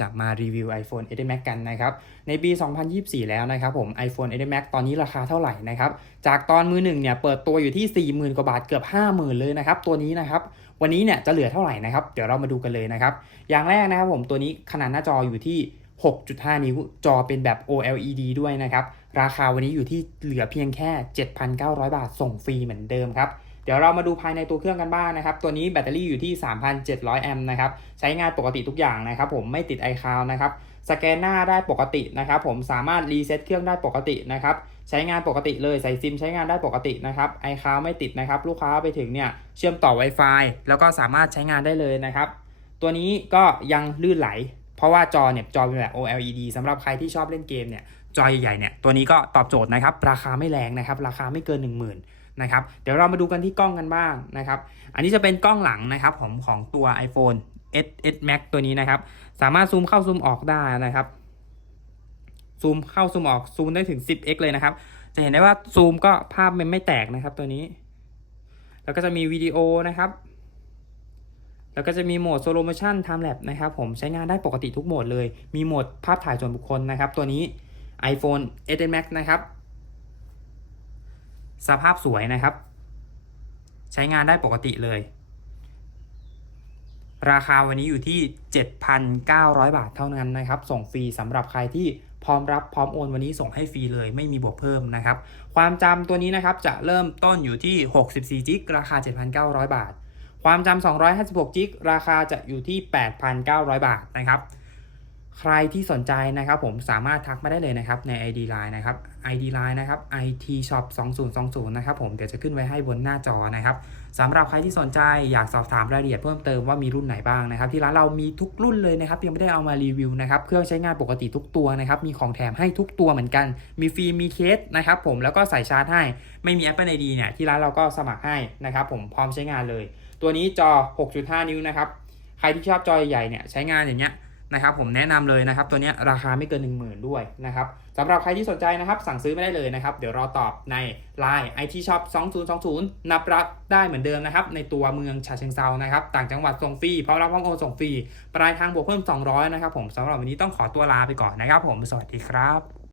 จะมารีวิว iPhone 11 Max กันนะครับ ในปี 2024 แล้วนะครับผม iPhone 11 Max ตอนนี้ราคาเท่าไหร่นะครับ จากตอนมือหนึ่งเนี่ยเปิดตัวอยู่ที่ 40,000 กว่าบาทเกือบ 50,000 เลยนะครับ ตัวนี้นะครับ วันนี้เนี่ยจะเหลือเท่าไหร่นะครับ เดี๋ยวเรามาดูกันเลยนะครับ อย่างแรกนะครับผมตัวนี้ขนาดหน้าจออยู่ที่ 6.5 นิ้ว จอเป็นแบบ OLED ด้วยนะครับ ราคาวันนี้อยู่ที่เหลือเพียงแค่ 7,900 บาทส่งฟรีเหมือนเดิมครับ เดี๋ยวเรามาดูภายในตัวเครื่องกันบ้างนะครับ ตัวนี้แบตเตอรี่อยู่ที่ 3,700 แอมป์นะครับ ใช้งานปกติทุกอย่างนะครับผมไม่ติด iCloud นะครับ สแกนหน้าได้ปกตินะครับ ผมสามารถรีเซ็ตเครื่องได้ปกตินะครับ ใช้งานปกติเลยใส่ซิมใช้งานได้ปกตินะครับ iCloud ไม่ติดนะครับ ลูกค้าไปถึงเนี่ยเชื่อมต่อ Wi-Fi แล้วก็สามารถใช้งานได้เลยนะครับ ตัวนี้ก็ยังลื่นไหล เพราะว่าจอเนี่ยจอเป็นแบบ OLED สำหรับใครที่ชอบเล่นเกมเนี่ยจอใหญ่ๆเนี่ยตัวนี้ก็ตอบโจทย์นะครับ ราคาไม่แรงนะครับ ราคาไม่เกิน 10,000 นะครับ เดี๋ยวเรามาดูกันที่กล้องกันบ้างนะครับ อันนี้จะเป็นกล้องหลังนะครับของของตัว iPhone S S Max ตัวนี้นะครับ สามารถซูมเข้าซูมออกได้นะครับ ซูมเข้าซูมออกซูมได้ถึง 10x เลยนะครับ จะเห็นได้ว่าซูมก็ภาพมันไม่แตกนะครับตัวนี้ แล้วก็จะมีวิดีโอนะครับ แล้วก็จะมีโหมด Slow Motion Time Lapse นะครับ ผมใช้งานได้ปกติทุกโหมดเลย มีโหมดภาพถ่ายส่วนบุคคลนะครับ ตัวนี้ iPhone S Max นะครับ สภาพสวยนะครับ ใช้งานได้ปกติเลย ราคาวันนี้อยู่ที่ 7,900 บาทเท่านั้นนะครับ ส่งฟรีสำหรับใครที่พร้อมรับพร้อมโอนวันนี้ส่งให้ฟรีเลยไม่มีบวกเพิ่มนะครับ ความจำตัวนี้นะครับจะเริ่มต้นอยู่ที่ 64 จิกราคา 7,900 บาท ความจำ256 จิกราคาจะอยู่ที่ 8,900 บาทนะครับ ใครที่สนใจนะครับผมสามารถทักมาได้เลยนะครับใน ID Line นะครับ ID Line นะครับ IT Shop 2020นะครับผมเดี๋ยวจะขึ้นไว้ให้บนหน้าจอนะครับสำหรับใครที่สนใจอยากสอบถามรายละเอียดเพิ่มเติมว่ามีรุ่นไหนบ้างนะครับ ที่ร้านเรามีทุกรุ่นเลยนะครับยังไม่ได้เอามารีวิวนะครับเครื่องใช้งานปกติทุกตัวนะครับมีของแถมให้ทุกตัวเหมือนกัน มีฟรีมีเคสนะครับผมแล้วก็ใส่ชาร์จให้ไม่มี Apple ID เนี่ยที่ร้านเราก็สมัครให้นะครับผมพร้อมใช้งานเลย ตัวนี้จอ 6.5 นิ้วนะครับใครที่ชอบจอใหญ่เนี่ยใช้งานอย่างเงี้ย นะครับผมแนะนำเลยนะครับ ตัวนี้ราคาไม่เกิน 1 0,000 ด้วยนะครับสำหรับใครที่สนใจนะครับ สั่งซื้อไม่ได้เลยนะครับ เดี๋ยวรอตอบใน Line IT Shop 2020 นับรับได้เหมือนเดิมนะครับ ในตัวเมืองฉะเชิงเซานะครับ ต่างจังหวัดส่งฟรีพร้อมรับพร้อมโอนส่งฟรีปลายทางบวกเพิ่ม 200 นะครับผมสำหรับวันนี้ต้องขอตัวลาไปก่อนนะครับผมสวัสดีครับ